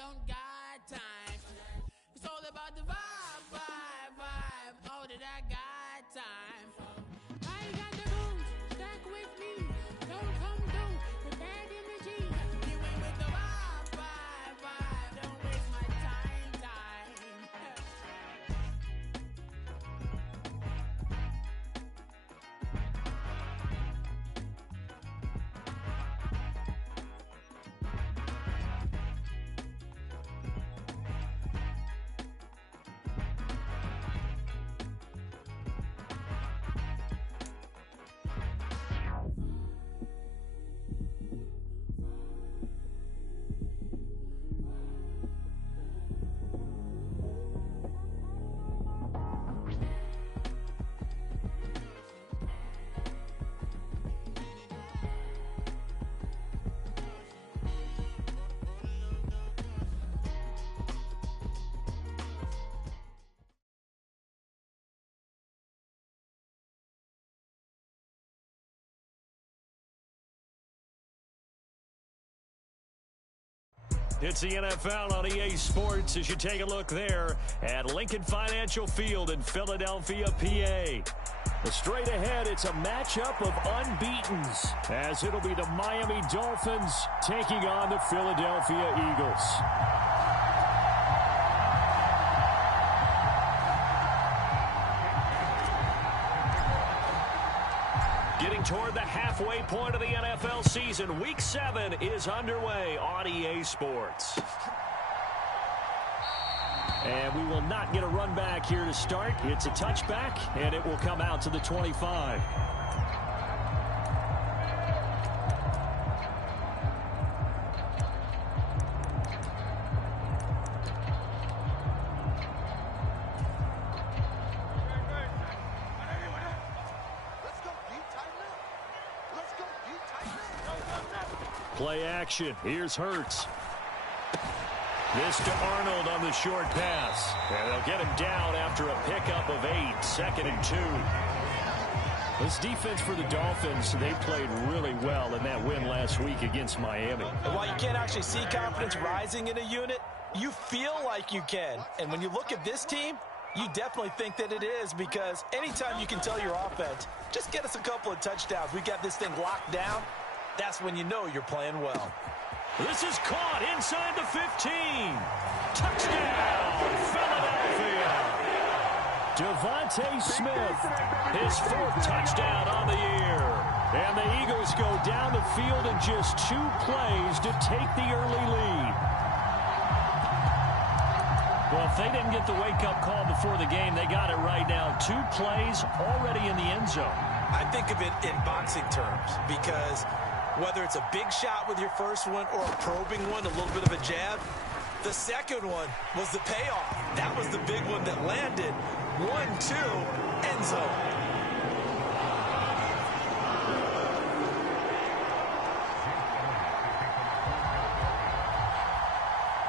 don't got time. It's all about the vibe, vibe, vibe. Oh, that I got time. I got the rules, stuck with me. Don't come through with bad energy. You ain't with the vibe, vibe, vibe. Don't waste my time, time. It's the NFL on EA Sports as you take a look there at Lincoln Financial Field in Philadelphia, PA. Straight ahead, it's a matchup of unbeatens as it'll be the Miami Dolphins taking on the Philadelphia Eagles. Getting toward the halfway point of the NFL season, Week 7 is underway on EA Sports. And we will not get a run back here to start. It's a touchback, and it will come out to the 25. Play action. Here's Hurts. This to Arnold on the short pass. And they'll get him down after a pickup of 8, 2nd and 2. This defense for the Dolphins, they played really well in that win last week against Miami. And while you can't actually see confidence rising in a unit, you feel like you can. And when you look at this team, you definitely think that it is, because anytime you can tell your offense, just get us a couple of touchdowns, we got this thing locked down, that's when you know you're playing well. This is caught inside the 15. Touchdown, Philadelphia. Devontae Smith, his 4th touchdown on the year. And the Eagles go down the field in just 2 plays to take the early lead. Well, if they didn't get the wake-up call before the game, they got it right now. 2 plays already in the end zone. I think of it in boxing terms, because whether it's a big shot with your first one or a probing one, a little bit of a jab, the second one was the payoff. That was the big one that landed. 1-2, end zone.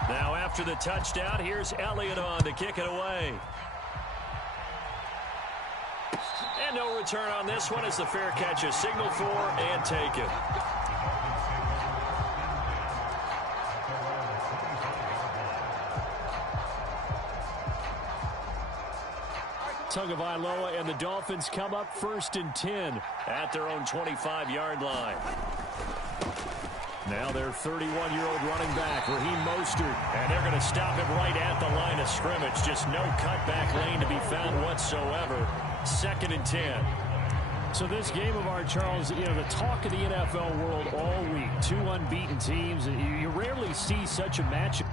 Now after the touchdown, here's Elliott on to kick it away. And no return on this one as the fair catch is signaled for and taken. Tagovailoa and the Dolphins come up 1st and 10 at their own 25-yard line. Now their 31-year-old running back, Raheem Mostert, and they're going to stop him right at the line of scrimmage. Just no cutback lane to be found whatsoever. 2nd and 10. So this game of ours, Charles, you know, the talk of the NFL world all week. 2 unbeaten teams. You rarely see such a matchup.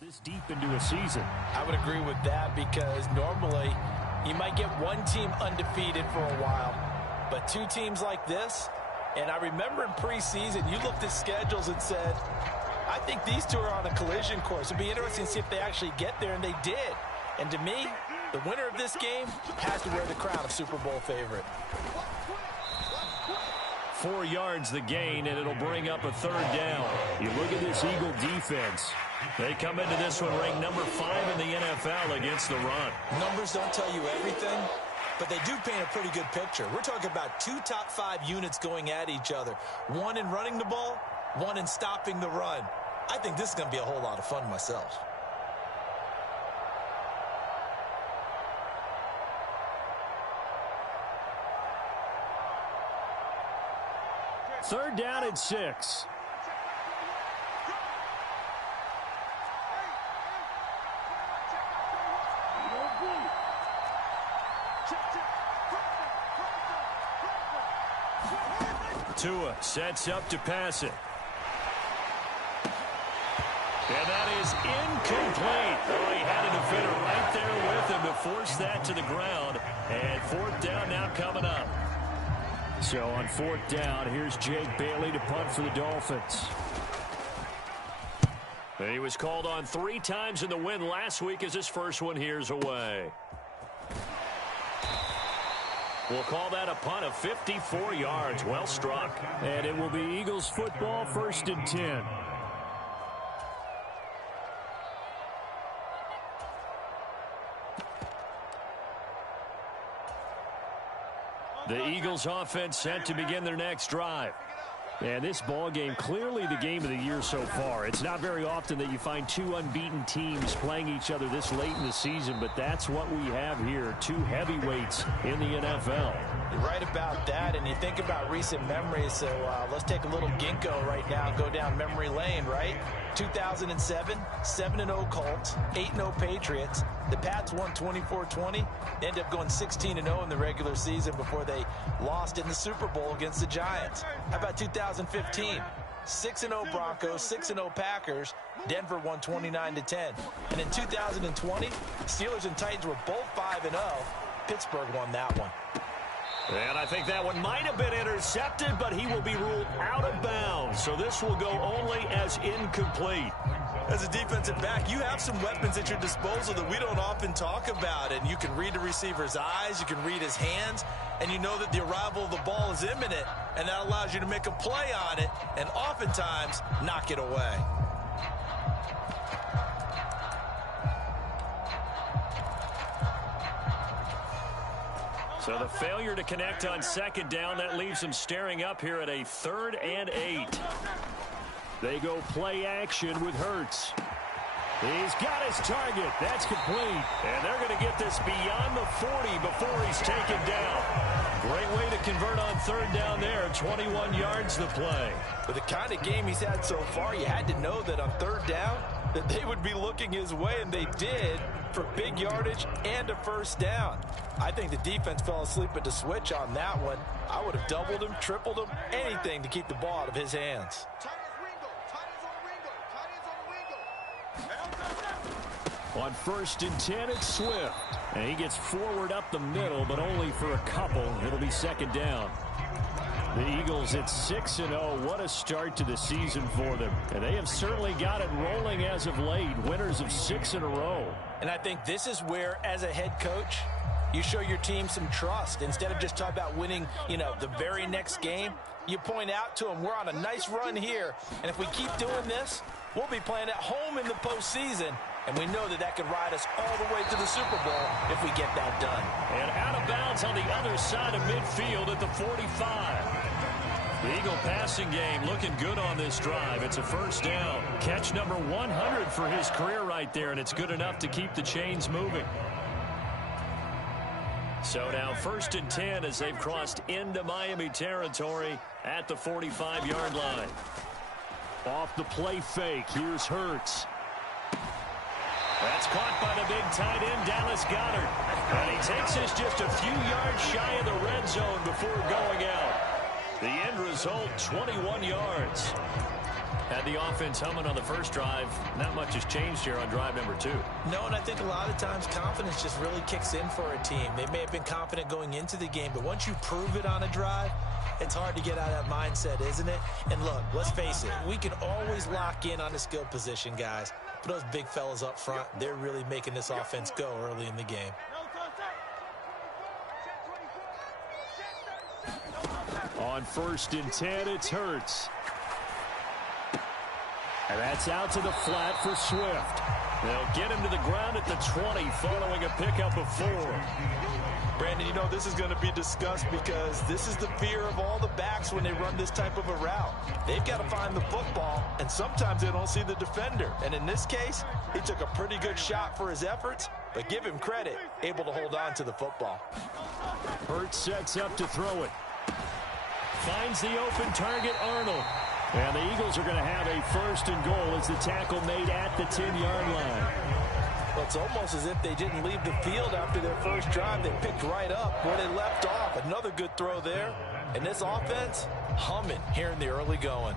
This deep into a season. I would agree with that, because normally you might get one team undefeated for a while, but 2 teams like this, and I remember in preseason you looked at schedules and said, I think these 2 are on a collision course. It'd be interesting to see if they actually get there, and they did. And to me, the winner of this game has to wear the crown of Super Bowl favorite. 4 yards the gain, and it'll bring up a 3rd down. You look at this Eagle defense. They come into this one ranked number 5 in the NFL against the run. Numbers don't tell you everything, but they do paint a pretty good picture. We're talking about 2 top 5 units going at each other. One in running the ball, one in stopping the run. I think this is going to be a whole lot of fun myself. Third down and 6. Tua sets up to pass it. And that is incomplete. Oh, he had a defender right there with him to force that to the ground. And 4th down now coming up. So on 4th down, here's Jake Bailey to punt for the Dolphins. And he was called on 3 times in the win last week as his first one here's away. We'll call that a punt of 54 yards. Well struck. And it will be Eagles football, 1st and 10. The Eagles offense set to begin their next drive. And this ball game, clearly the game of the year so far. It's not very often that you find 2 unbeaten teams playing each other this late in the season, but that's what we have here, 2 heavyweights in the NFL. You're right about that, and you think about recent memories, so let's take a little ginkgo right now and go down memory lane, right? 2007, 7-0 Colts, 8-0 Patriots. The Pats won 24-20. They ended up going 16-0 in the regular season before they lost in the Super Bowl against the Giants. How about 2015? 6-0 Broncos, 6-0 Packers. Denver won 29-10. And in 2020, Steelers and Titans were both 5-0. Pittsburgh won that one. And I think that one might have been intercepted, but he will be ruled out of bounds. So this will go only as incomplete. As a defensive back, you have some weapons at your disposal that we don't often talk about. And you can read the receiver's eyes, you can read his hands, and you know that the arrival of the ball is imminent. And that allows you to make a play on it and oftentimes knock it away. So the failure to connect on 2nd down, that leaves them staring up here at a 3rd and 8. They go play action with Hurts. He's got his target. That's complete. And they're going to get this beyond the 40 before he's taken down. Great way to convert on 3rd down there. 21 yards the play. With the kind of game he's had so far, you had to know that on 3rd down that they would be looking his way, and they did, for big yardage and a 1st down. I think the defense fell asleep at the switch on that one. I would have doubled him, tripled him, anything to keep the ball out of his hands. On 1st and 10, it's Swift. And he gets forward up the middle, but only for a couple. It'll be 2nd down. The Eagles at 6-0. What a start to the season for them. And they have certainly got it rolling as of late. Winners of 6 in a row. And I think this is where, as a head coach, you show your team some trust. Instead of just talking about winning, the very next game, you point out to them, we're on a nice run here. And if we keep doing this, we'll be playing at home in the postseason. And we know that can ride us all the way to the Super Bowl if we get that done. And out of bounds on the other side of midfield at the 45. The Eagle passing game looking good on this drive. It's a 1st down. Catch number 100 for his career right there, and it's good enough to keep the chains moving. So now 1st and 10 as they've crossed into Miami territory at the 45-yard line. Off the play fake, here's Hurts. That's caught by the big tight end, Dallas Goedert. And he takes us just a few yards shy of the red zone before going out. The end result, 21 yards. Had the offense humming on the first drive. Not much has changed here on drive number 2. No, and I think a lot of times confidence just really kicks in for a team. They may have been confident going into the game, but once you prove it on a drive, it's hard to get out of that mindset, isn't it? And look, let's face it, we can always lock in on a skill position, guys. But those big fellas up front, they're really making this offense go early in the game. On On 1st and 10, it's Hurts. And that's out to the flat for Swift. They'll get him to the ground at the 20 following a pickup of 4. Brandon, you know this is going to be discussed because this is the fear of all the backs when they run this type of a route. They've got to find the football, and sometimes they don't see the defender. And in this case, he took a pretty good shot for his efforts, but give him credit, able to hold on to the football. Hurts sets up to throw it. Finds the open target, Arnold. And the Eagles are going to have a 1st and goal as the tackle made at the 10-yard line. Well, it's almost as if they didn't leave the field after their first drive. They picked right up where they left off. Another good throw there. And this offense, humming here in the early going.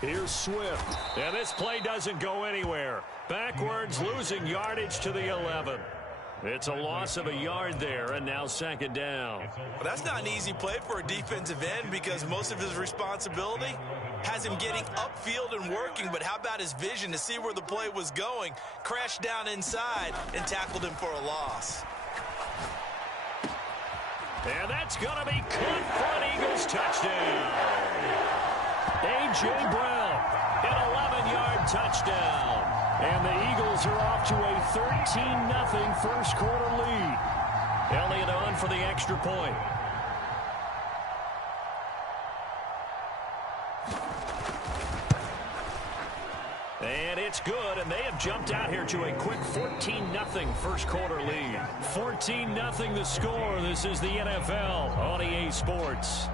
Here's Swift. And this play doesn't go anywhere. Backwards, losing yardage to the 11. It's a loss of a yard there, and now 2nd down. Well, that's not an easy play for a defensive end because most of his responsibility has him getting upfield and working, but how about his vision to see where the play was going, crashed down inside, and tackled him for a loss. And that's going to be caught for an Eagles touchdown. A.J. Brown, an 11-yard touchdown. And the Eagles are off to a 13-0 first quarter lead. Elliott on for the extra point. And it's good, and they have jumped out here to a quick 14-0 first quarter lead. 14-0 the score. This is the NFL on EA Sports.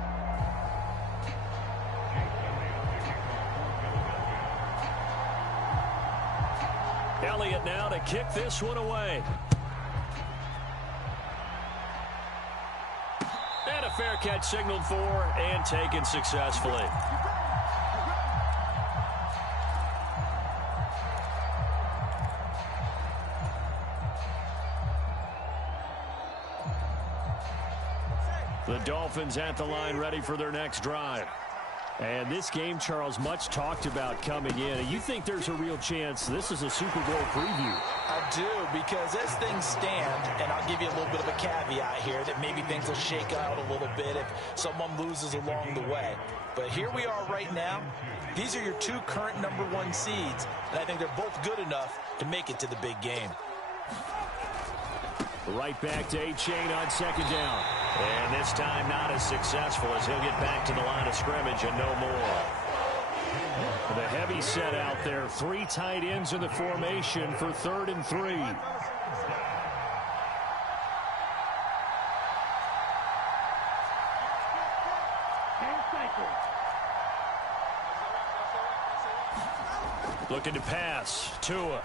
Elliott now to kick this one away. And a fair catch signaled for and taken successfully. The Dolphins at the line ready for their next drive. And this game, Charles, much talked about coming in. And you think there's a real chance this is a Super Bowl preview? I do, because as things stand, and I'll give you a little bit of a caveat here, that maybe things will shake out a little bit if someone loses along the way. But here we are right now. These are your 2 current #1 seeds, and I think they're both good enough to make it to the big game. Right back to A-Chain on 2nd down. And this time not as successful as he'll get back to the line of scrimmage and no more. The heavy set out there. 3 tight ends in the formation for 3rd and 3. Looking to pass. Tua.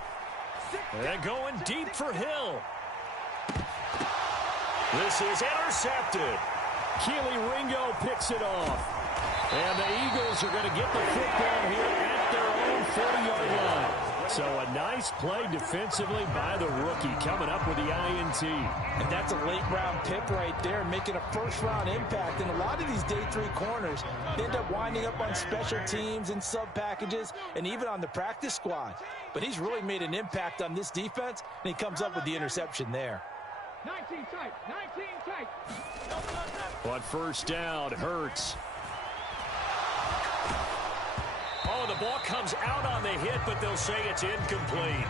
And going deep for Hill. This is intercepted. Keely Ringo picks it off. And the Eagles are going to get the football here at their own 40-yard line. So a nice play defensively by the rookie coming up with the INT. And that's a late-round pick right there, making a first-round impact. And a lot of these day 3 corners end up winding up on special teams and sub-packages and even on the practice squad. But he's really made an impact on this defense, and he comes up with the interception there. 19 tight, 19 tight. On 1st down, Hurts. Oh, the ball comes out on the hit, but they'll say it's incomplete.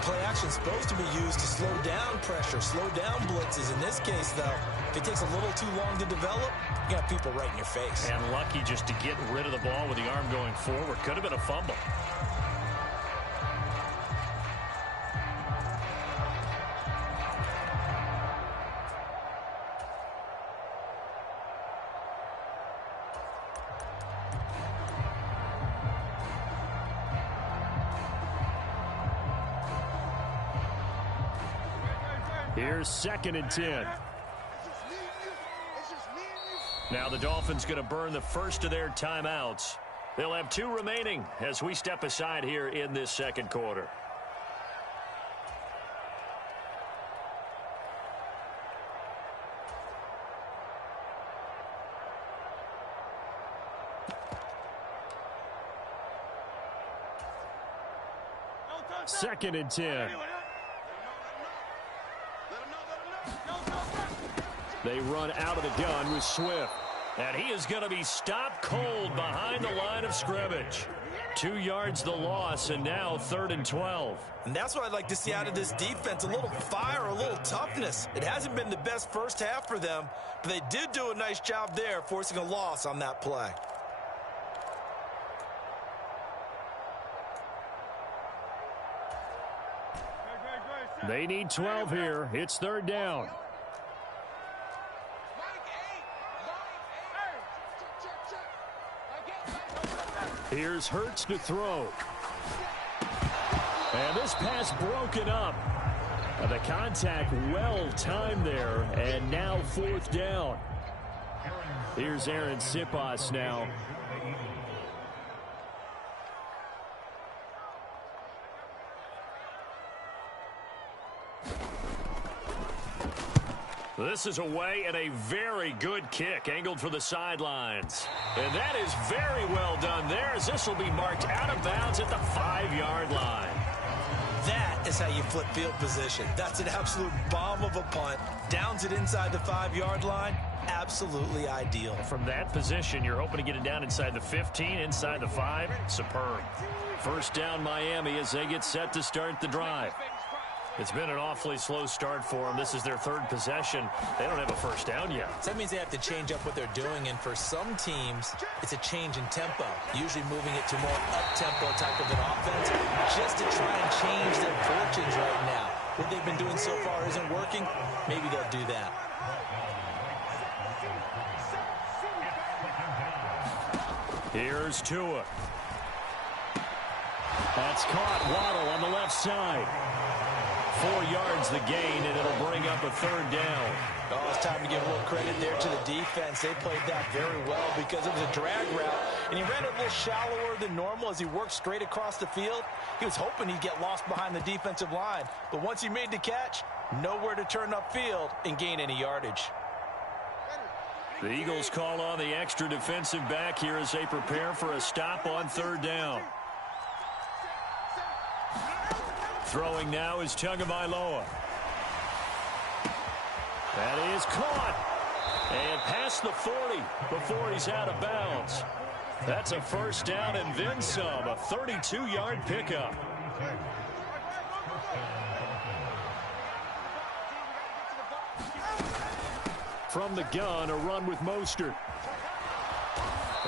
Play action's supposed to be used to slow down pressure, slow down blitzes. In this case, though, if it takes a little too long to develop, you got people right in your face. And lucky just to get rid of the ball with the arm going forward. Could have been a fumble. Here's 2nd and 10. Now the Dolphins going to burn the first of their timeouts. They'll have 2 remaining as we step aside here in this 2nd quarter. Second and 10. They run out of the gun with Swift. And he is going to be stopped cold behind the line of scrimmage. 2 yards the loss, and now 3rd and 12. And that's what I'd like to see out of this defense, a little fire, a little toughness. It hasn't been the best first half for them, but they did do a nice job there, forcing a loss on that play. They need 12 here. It's 3rd down. Here's Hurts to throw. And this pass broken up. The contact well timed there, and now 4th down. Here's Aaron Sipas now. This is away and a very good kick angled for the sidelines. And that is very well done there, as this will be marked out of bounds at the 5-yard line. That is how you flip field position. That's an absolute bomb of a punt. Downs it inside the 5-yard line. Absolutely ideal. From that position, you're hoping to get it down inside the 15, inside the 5. Superb. 1st down Miami as they get set to start the drive. It's been an awfully slow start for them. This is their 3rd possession. They don't have a 1st down yet. So that means they have to change up what they're doing, and for some teams, it's a change in tempo, usually moving it to more up-tempo type of an offense, just to try and change their fortunes right now. What they've been doing so far isn't working. Maybe they'll do that. Here's Tua. That's caught. Waddle on the left side. 4 yards the gain, and it'll bring up a 3rd down. Oh, it's time to give a little credit there to the defense. They played that very well because it was a drag route, and he ran it a little shallower than normal as he worked straight across the field. He was hoping he'd get lost behind the defensive line, but once he made the catch, nowhere to turn upfield and gain any yardage. The Eagles call on the extra defensive back here as they prepare for a stop on 3rd down. Throwing now is Tagovailoa. That is caught. And past the 40 before he's out of bounds. That's a 1st down and then some. A 32-yard pickup. From the gun, a run with Mostert.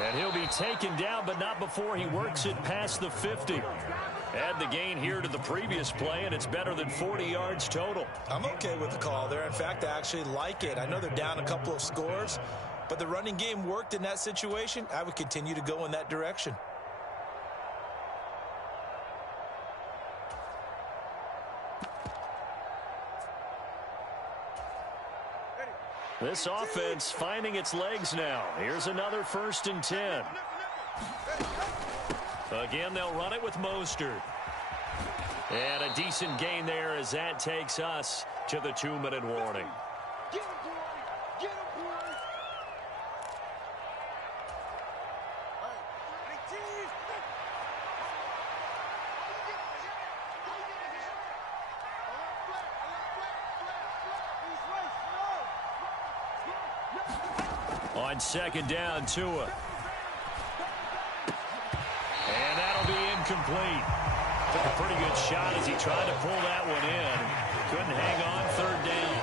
And he'll be taken down, but not before he works it past the 50. Add the gain here to the previous play, and it's better than 40 yards total. I'm okay with the call there. In fact, I actually like it. I know they're down a couple of scores, but the running game worked in that situation. I would continue to go in that direction. This offense finding its legs now. Here's another 1st and 10. Again, they'll run it with Mostert. And a decent gain there as that takes us to the 2-minute warning. On 2nd down, Tua. And that'll be incomplete. Took a pretty good shot as he tried to pull that one in. Couldn't hang on 3rd down.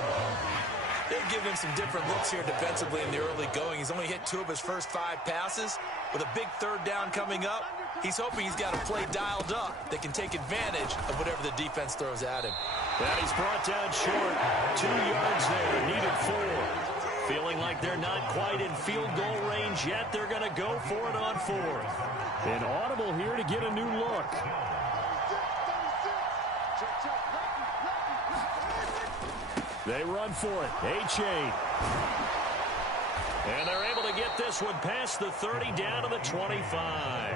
They've given him some different looks here defensively in the early going. He's only hit 2 of his first 5 passes. With a big 3rd down coming up, he's hoping he's got a play dialed up that can take advantage of whatever the defense throws at him. That he's brought down short. 2 yards there, needed 4. Feeling like they're not quite in field goal range yet. They're going to go for it on 4th. An audible here to get a new look. They run for it. H8. And they're able to get this one past the 30 down to the 25.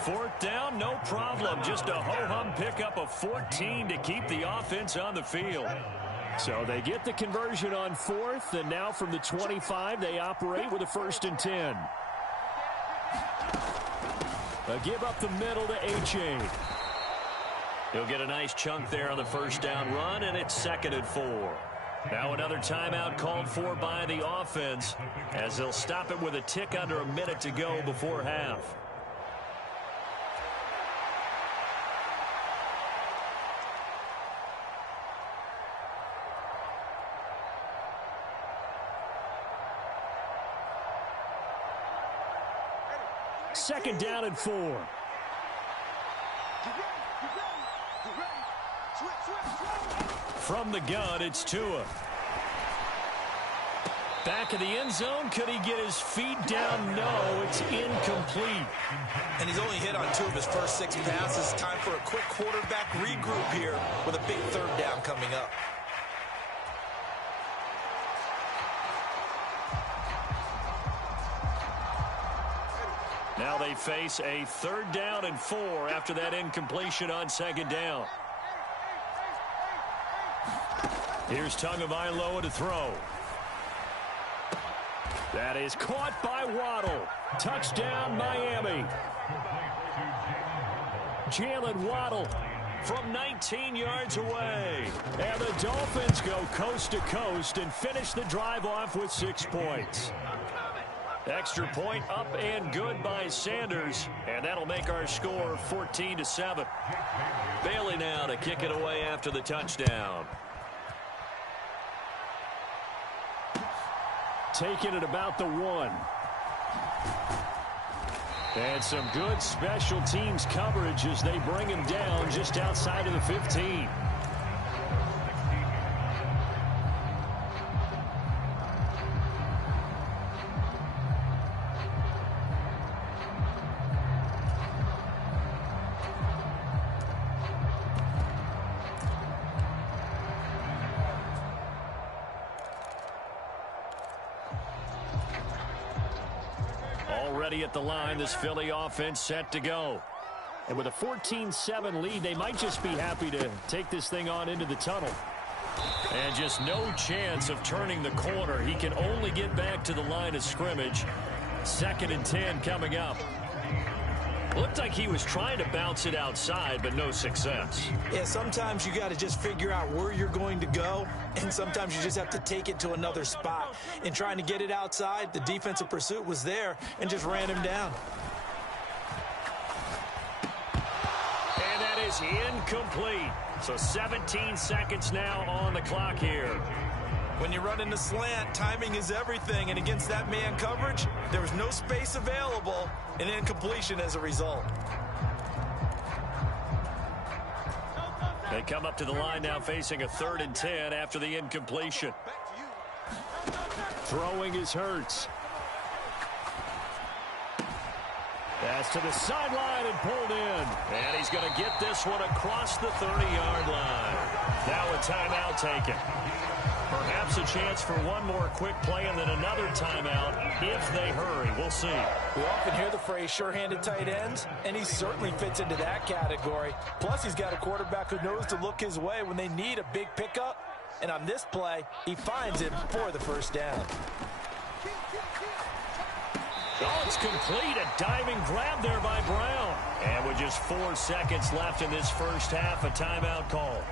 4th down, no problem. Just a ho-hum pickup of 14 to keep the offense on the field. So they get the conversion on 4th, and now from the 25, they operate with a 1st and 10. A give up the middle to H8. He'll get a nice chunk there on the 1st down run, and it's 2nd and 4. Now another timeout called for by the offense as they'll stop it with a tick under a minute to go before half. Second down and 4. From the gun, it's Tua. Back of the end zone. Could he get his feet down? No, it's incomplete. And he's only hit on 2 of his first 6 passes. Time for a quick quarterback regroup here with a big third down coming up. Now they face a third down and 4 after that incompletion on second down. Here's Tagovailoa to throw. That is caught by Waddle. Touchdown, Miami. Jalen Waddle from 19 yards away. And the Dolphins go coast to coast and finish the drive off with 6 points. Extra point up and good by Sanders, and that'll make our score 14-7. Bailey now to kick it away after the touchdown. Taking it about the 1. And some good special teams coverage as they bring him down just outside of the 15. Already at the line, this Philly offense set to go. And with a 14-7 lead, they might just be happy to take this thing on into the tunnel. And just no chance of turning the corner. He can only get back to the line of scrimmage. 2nd and 10 coming up. Looked like he was trying to bounce it outside, but no success. Yeah, sometimes you got to just figure out where you're going to go, and sometimes you just have to take it to another spot. In trying to get it outside, the defensive pursuit was there and just ran him down. And that is incomplete. So 17 seconds now on the clock here. When you run in the slant, timing is everything, and against that man coverage, there was no space available, and incompletion as a result. They come up to the line now facing a 3rd and 10 after the incompletion. Throwing is Hurts. That's to the sideline and pulled in. And he's going to get this one across the 30-yard line. Now a timeout taken. Perhaps a chance for one more quick play and then another timeout if they hurry. We'll see. We often hear the phrase sure-handed tight ends, and he certainly fits into that category. Plus, he's got a quarterback who knows to look his way when they need a big pickup. And on this play, he finds him for the first down. Oh, it's complete. A diving grab there by Brown. And with just 4 seconds left in this first half, a timeout call.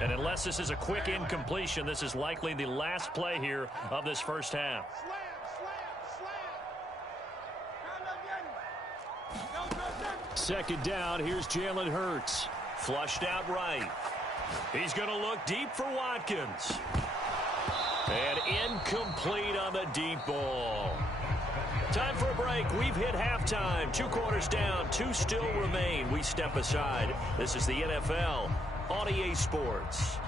And unless this is a quick incompletion, this is likely the last play here of this first half. Second down, here's Jalen Hurts. Flushed out right. He's going to look deep for Watkins. And incomplete on the deep ball. Time for a break. We've hit halftime. 2 quarters down, 2 still remain. We step aside. This is the NFL on EA Sports.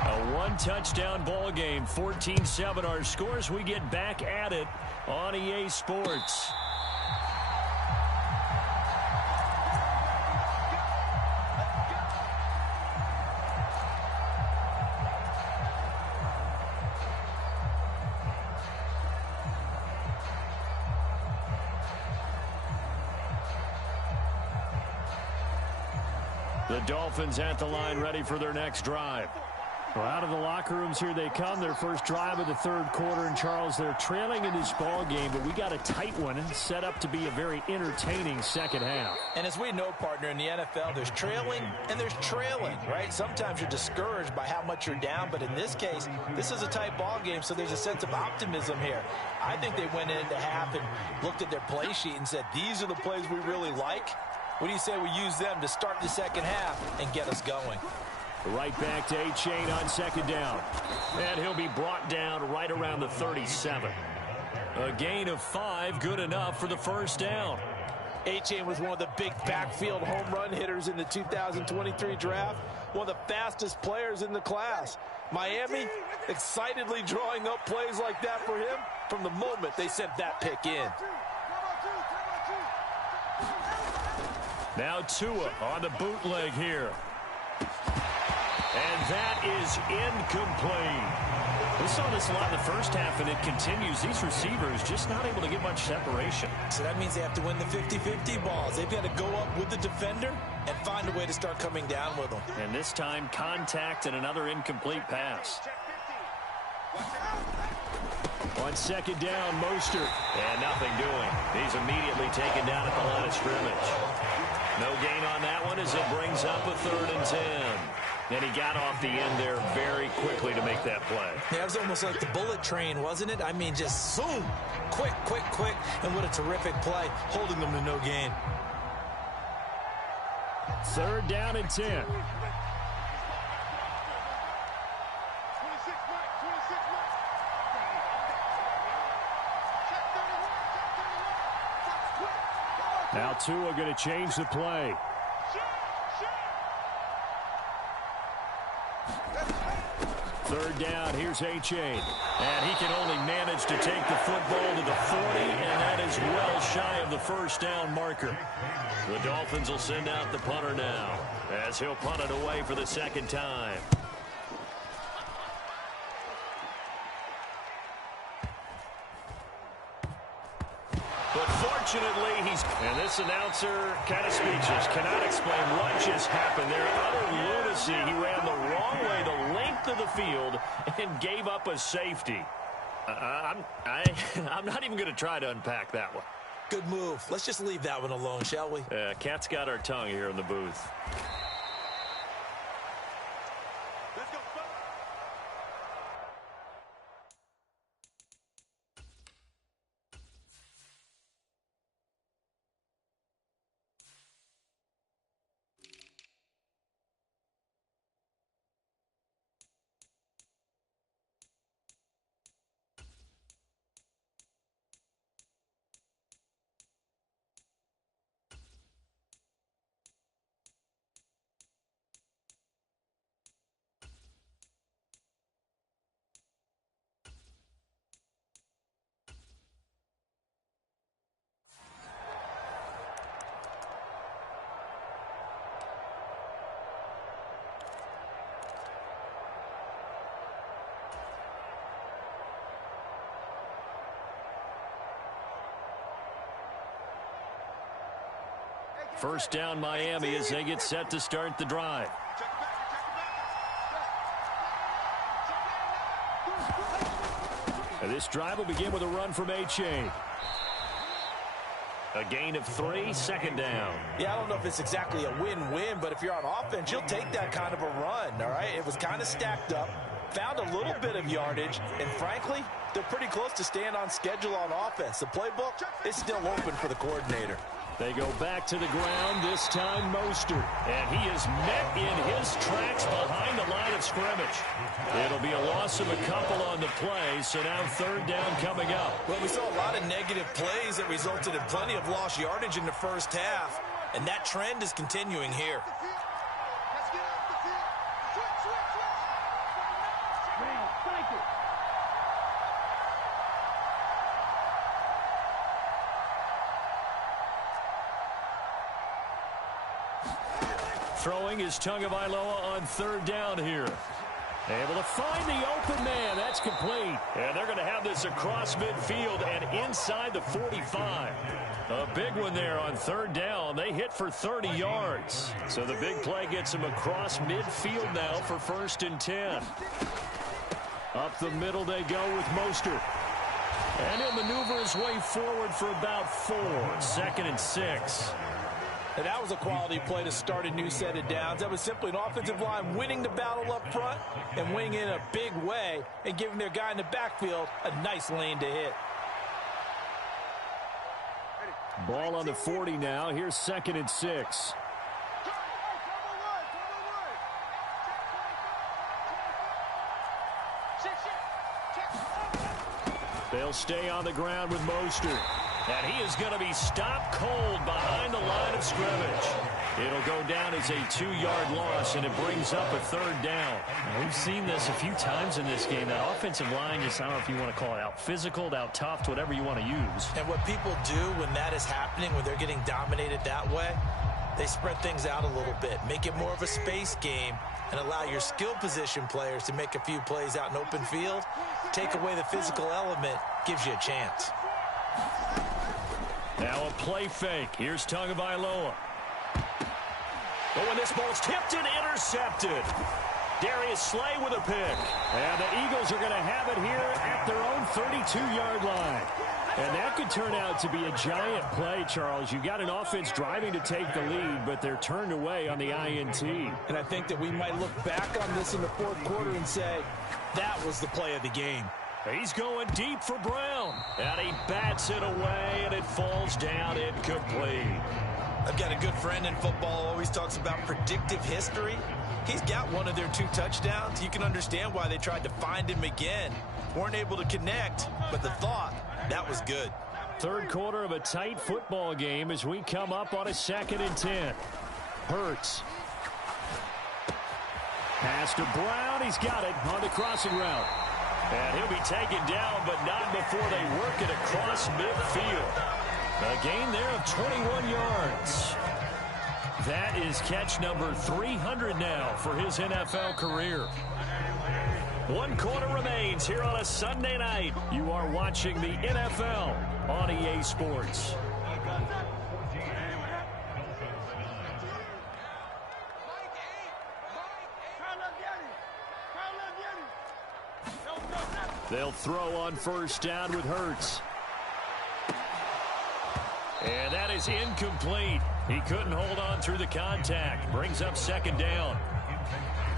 A 1-touchdown ball game, 14-7 our scores. We get back at it on EA Sports. The Dolphins at the line ready for their next drive. Well, out of the locker rooms here they come. Their first drive of the third quarter. And, Charles, they're trailing in this ball game, but we got a tight one set up to be a very entertaining second half. And as we know, partner, in the NFL, there's trailing and there's trailing, right? Sometimes you're discouraged by how much you're down, but in this case, this is a tight ball game, so there's a sense of optimism here. I think they went into half and looked at their play sheet and said, these are the plays we really like. What do you say we use them to start the second half and get us going? Right back to A-Chain on second down. And he'll be brought down right around the 37. A gain of 5, good enough for the first down. A-Chain was one of the big backfield home run hitters in the 2023 draft. One of the fastest players in the class. Miami excitedly drawing up plays like that for him from the moment they sent that pick in. Now Tua on the bootleg here. And that is incomplete. We saw this a lot in the first half, and it continues. These receivers just not able to get much separation. So that means they have to win the 50-50 balls. They've got to go up with the defender and find a way to start coming down with them. And this time, contact and another incomplete pass. On second down, Mostert. And nothing doing. He's immediately taken down at the line of scrimmage. No gain on that one as it brings up a 3rd and 10. And he got off the end there very quickly to make that play. Yeah, it was almost like the bullet train, wasn't it? I mean, just zoom. Quick, quick, quick. And what a terrific play, holding them to no gain. 3rd down and 10. Now Tua going to change the play. Third down, here's A-Chain. And he can only manage to take the football to the 40, and that is well shy of the first down marker. The Dolphins will send out the punter now, as he'll punt it away for the second time. But fortunately, and this announcer kind of speechless, cannot explain what just happened there. Utter lunacy. He ran the wrong way, the length of the field, and gave up a safety. I'm not even going to try to unpack that one. Good move. Let's just leave that one alone, shall we? Cat's got our tongue here in the booth. First down, Miami, as they get set to start the drive. And this drive will begin with a run from A-Chain. A gain of 3, second down. Yeah, I don't know if it's exactly a win-win, but if you're on offense, you'll take that kind of a run, all right? It was kind of stacked up, found a little bit of yardage, and frankly, they're pretty close to staying on schedule on offense. The playbook is still open for the coordinator. They go back to the ground, this time Mostert. And he is met in his tracks behind the line of scrimmage. It'll be a loss of a couple on the play, so now third down coming up. Well, we saw a lot of negative plays that resulted in plenty of lost yardage in the first half, and that trend is continuing here. Throwing is Tagovailoa on third down here. Able to find the open man. That's complete. And they're going to have this across midfield and inside the 45. A big one there on third down. They hit for 30 yards. So the big play gets them across midfield now for 1st and 10. Up the middle they go with Mostert. And he'll maneuver his way forward for about 4. 2nd and 6. And that was a quality play to start a new set of downs. That was simply an offensive line winning the battle up front and winning in a big way and giving their guy in the backfield a nice lane to hit. Ball on the 40 now. Here's 2nd and 6. They'll stay on the ground with Mostert. And he is going to be stopped cold behind the line of scrimmage. It'll go down as a 2-yard loss, and it brings up a 3rd down. We've seen this a few times in this game. That offensive line, just, I don't know if you want to call it out physical, out tough, whatever you want to use. And what people do when that is happening, when they're getting dominated that way, they spread things out a little bit, make it more of a space game, and allow your skill position players to make a few plays out in open field. Take away the physical element, gives you a chance. Now a play fake. Here's Tagovailoa. Oh, and this ball's tipped and intercepted. Darius Slay with a pick. And the Eagles are going to have it here at their own 32-yard line. And that could turn out to be a giant play, Charles. You got an offense driving to take the lead, but they're turned away on the INT. And I think that we might look back on this in the 4th quarter and say, that was the play of the game. He's going deep for Brown. And he bats it away, and it falls down incomplete. I've got a good friend in football, always talks about predictive history. He's got one of their 2 touchdowns. You can understand why they tried to find him again. Weren't able to connect, but the thought, that was good. 3rd quarter of a tight football game as we come up on a 2nd and 10. Hurts. Pass to Brown. He's got it on the crossing route. And he'll be taken down, but not before they work it across midfield. A gain there of 21 yards. That is catch number 300 now for his NFL career. 1 quarter remains here on a Sunday night. You are watching the NFL on EA Sports. They'll throw on 1st down with Hurts. And that is incomplete. He couldn't hold on through the contact. Brings up 2nd down.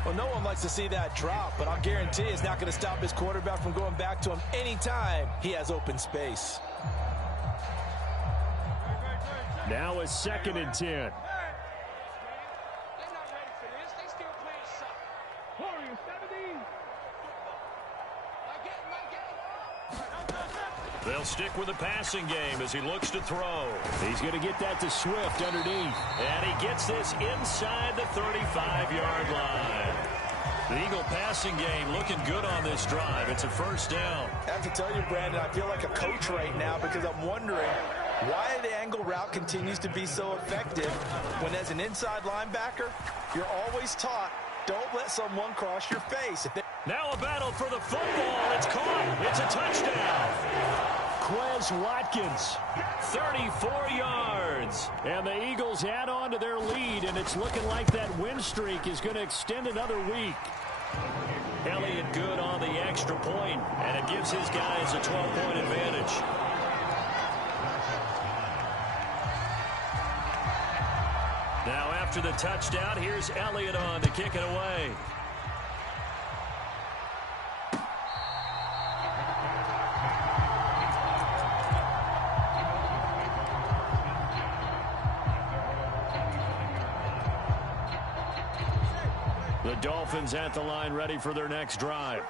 Well, no one likes to see that drop, but I'll guarantee it's not going to stop his quarterback from going back to him anytime he has open space. Now a 2nd and 10. They'll stick with the passing game as he looks to throw. He's going to get that to Swift underneath. And he gets this inside the 35-yard line. The Eagle passing game looking good on this drive. It's a 1st down. I have to tell you, Brandon, I feel like a coach right now because I'm wondering why the angle route continues to be so effective when as an inside linebacker, you're always taught, don't let someone cross your face. Now a battle for the football. It's caught. It's a touchdown. Quez Watkins, 34 yards. And the Eagles add on to their lead, and it's looking like that win streak is going to extend another week. Elliott good on the extra point, and it gives his guys a 12-point advantage. Now after the touchdown, here's Elliott on to kick it away. The Dolphins at the line ready for their next drive.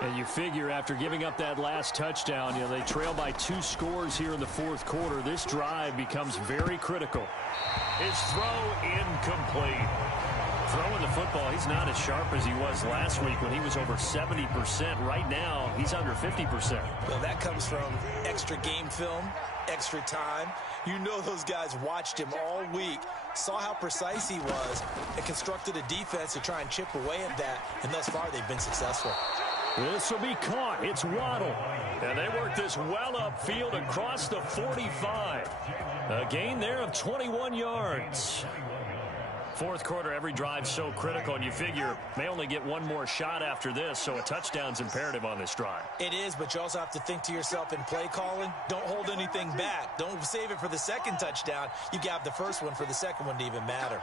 And you figure after giving up that last touchdown, they trail by 2 scores here in the 4th quarter. This drive becomes very critical. His throw incomplete. Throwing the football, he's not as sharp as he was last week when he was over 70%. Right now, he's under 50%. Well, that comes from extra game film, extra time. You know those guys watched him all week, saw how precise he was, and constructed a defense to try and chip away at that, and thus far they've been successful. This will be caught. It's Waddle. And they work this well upfield across the 45. A gain there of 21 yards. Fourth quarter, every drive so critical, and you figure may only get one more shot after this, so a touchdown's imperative on this drive. It is, but you also have to think to yourself in play calling, don't hold anything back. Don't save it for the second touchdown. You got the first one for the second one to even matter.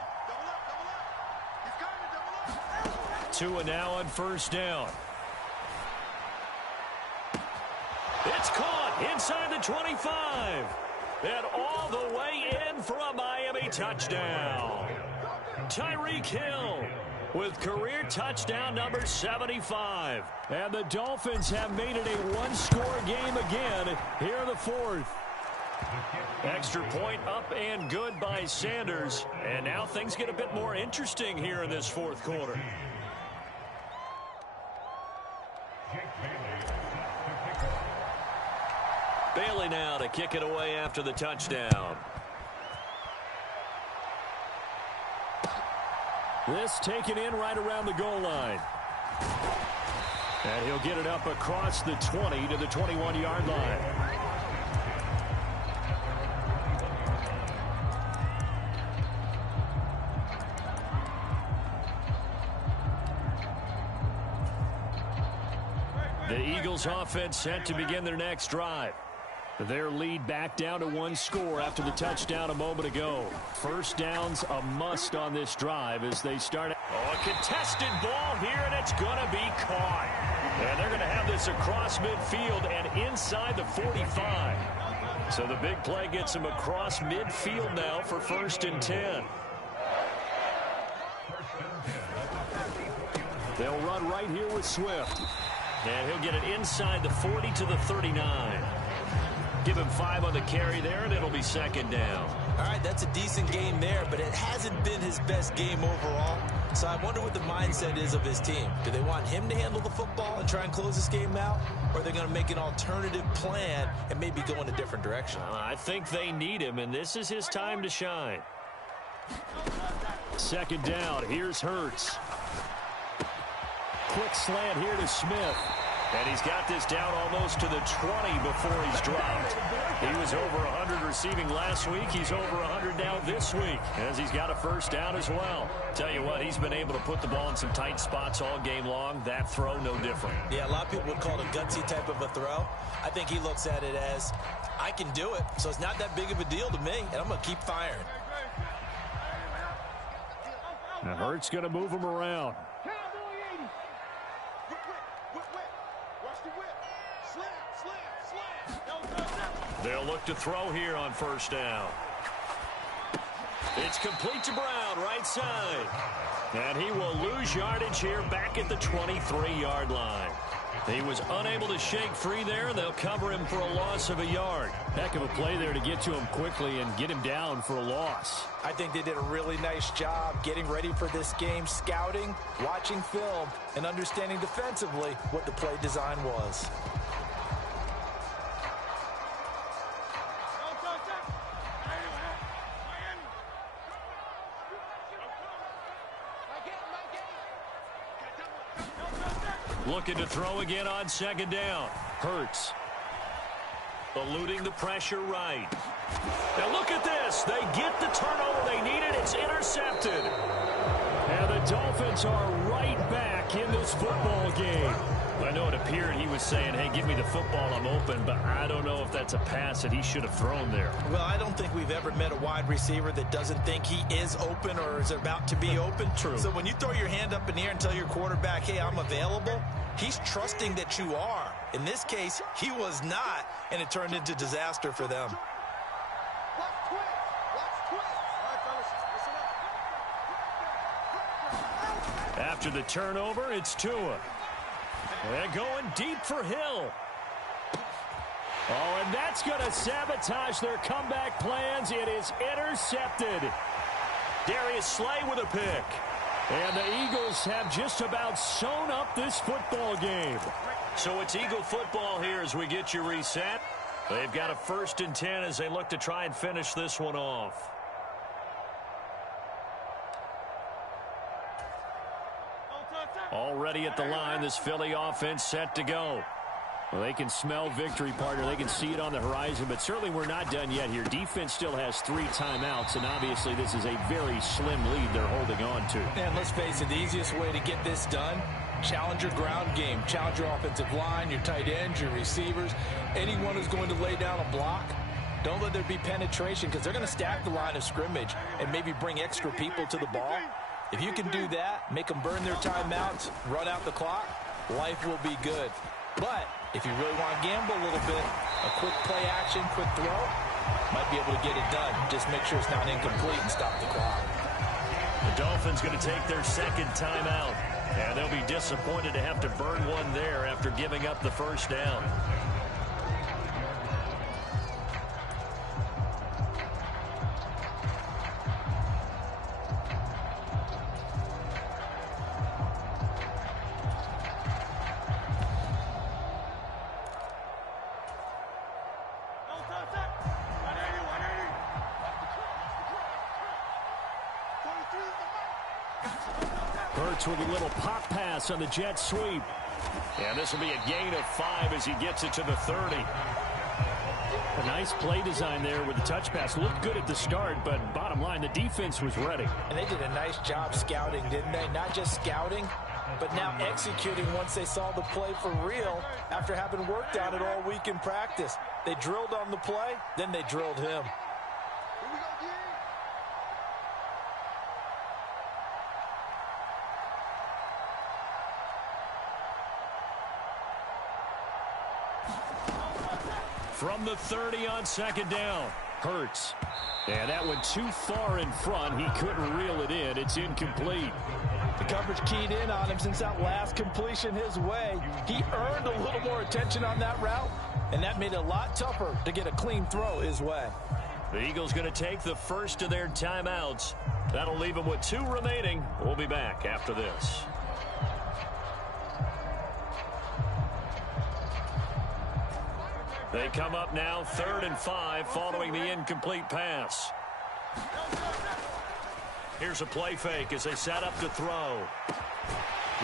Tua now on first down. It's caught inside the 25. And all the way in for a Miami touchdown. Tyreek Hill with career touchdown number 75. And the Dolphins have made it a one-score game again here in the fourth. Extra point up and good by Sanders. And now things get a bit more interesting here in this fourth quarter. Bailey now to kick it away after the touchdown. This taken in right around the goal line. And he'll get it up across the 20 to the 21-yard line. The Eagles offense set to begin their next drive. Their lead back down to one score after the touchdown a moment ago. First down's a must on this drive as they start. Oh, a contested ball here, and it's going to be caught. And they're going to have this across midfield and inside the 45. So the big play gets them across midfield now for 1st and 10. They'll run right here with Swift. And he'll get it inside the 40 to the 39. Give him 5 on the carry there, and it'll be 2nd down. All right, that's a decent game there, but it hasn't been his best game overall. So I wonder what the mindset is of his team. Do they want him to handle the football and try and close this game out? Or are they going to make an alternative plan and maybe go in a different direction? I think they need him, and this is his time to shine. 2nd down. Here's Hurts. Quick slant here to Smith. And he's got this down almost to the 20 before he's dropped. He was over 100 receiving last week. He's over 100 now this week as he's got a first down as well. Tell you what, he's been able to put the ball in some tight spots all game long. That throw, no different. Yeah, a lot of people would call it a gutsy type of a throw. I think he looks at it as, I can do it, so it's not that big of a deal to me, and I'm going to keep firing. Now Hurts going to move him around. They'll look to throw here on first down. It's complete to Brown, right side. And he will lose yardage here back at the 23-yard line. He was unable to shake free there. They'll cover him for a loss of a yard. Heck of a play there to get to him quickly and get him down for a loss. I think they did a really nice job getting ready for this game, scouting, watching film, and understanding defensively what the play design was. Looking to throw again on 2nd down. Hurts. Eluding the pressure right. Now look at this. They get the turnover they needed. It's intercepted. And the Dolphins are right back in this football game. I know it appeared he was saying, hey, give me the football, I'm open, but I don't know if that's a pass that he should have thrown there. Well, I don't think we've ever met a wide receiver that doesn't think he is open or is about to be open. True. So when you throw your hand up in the air and tell your quarterback, hey, I'm available, he's trusting that you are. In this case, he was not, and it turned into disaster for them. After the turnover, it's Tua. They're going deep for Hill. Oh, and that's going to sabotage their comeback plans. It is intercepted. Darius Slay with a pick. And the Eagles have just about sewn up this football game. So it's Eagle football here as we get you reset. They've got a 1st and 10 as they look to try and finish this one off. Already at the line, this Philly offense set to go. Well, they can smell victory, partner. They can see it on the horizon, but certainly we're not done yet here. Defense still has 3 timeouts, and obviously this is a very slim lead they're holding on to. And let's face it, the easiest way to get this done, challenge your ground game. Challenge your offensive line, your tight ends, your receivers. Anyone who's going to lay down a block, don't let there be penetration because they're going to stack the line of scrimmage and maybe bring extra people to the ball. If you can do that, make them burn their timeouts, run out the clock, life will be good. But if you really want to gamble a little bit, a quick play action, quick throw, might be able to get it done. Just make sure it's not incomplete and stop the clock. The Dolphins going to take their 2nd timeout. And they'll be disappointed to have to burn one there after giving up the 1st down. With a little pop pass on the jet sweep. And this will be a gain of 5 as he gets it to the 30. A nice play design there with the touch pass. Looked good at the start, but bottom line, the defense was ready. And they did a nice job scouting, didn't they? Not just scouting, but now executing once they saw the play for real after having worked on it all week in practice. They drilled on the play, then they drilled him. From the 30 on 2nd down. Hurts. And that one too far in front. He couldn't reel it in. It's incomplete. The coverage keyed in on him since that last completion his way. He earned a little more attention on that route, and that made it a lot tougher to get a clean throw his way. The Eagles going to take the 1st of their timeouts. That'll leave them with 2 remaining. We'll be back after this. They come up now 3rd and 5 following the incomplete pass. Here's a play fake as they set up to throw.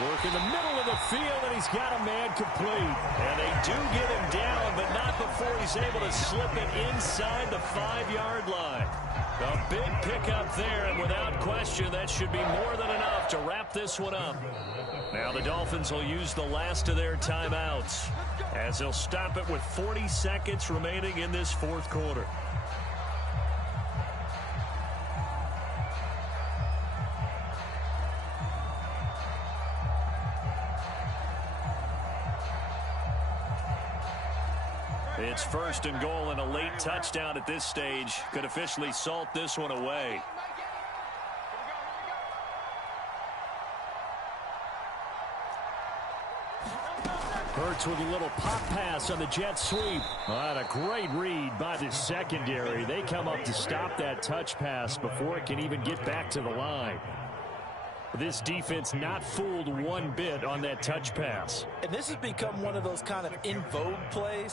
Work in the middle of the field, and he's got a man complete. And they do get him down, but not before he's able to slip it inside the 5-yard line. A big pickup there, and without question, that should be more than enough to wrap this one up. Now the Dolphins will use the last of their timeouts as they'll stop it with 40 seconds remaining in this 4th quarter. It's 1st and goal, and a late touchdown at this stage could officially salt this one away. Hurts with a little pop pass on the jet sweep. What a great read by the secondary. They come up to stop that touch pass before it can even get back to the line. This defense not fooled one bit on that touch pass. And this has become one of those kind of in vogue plays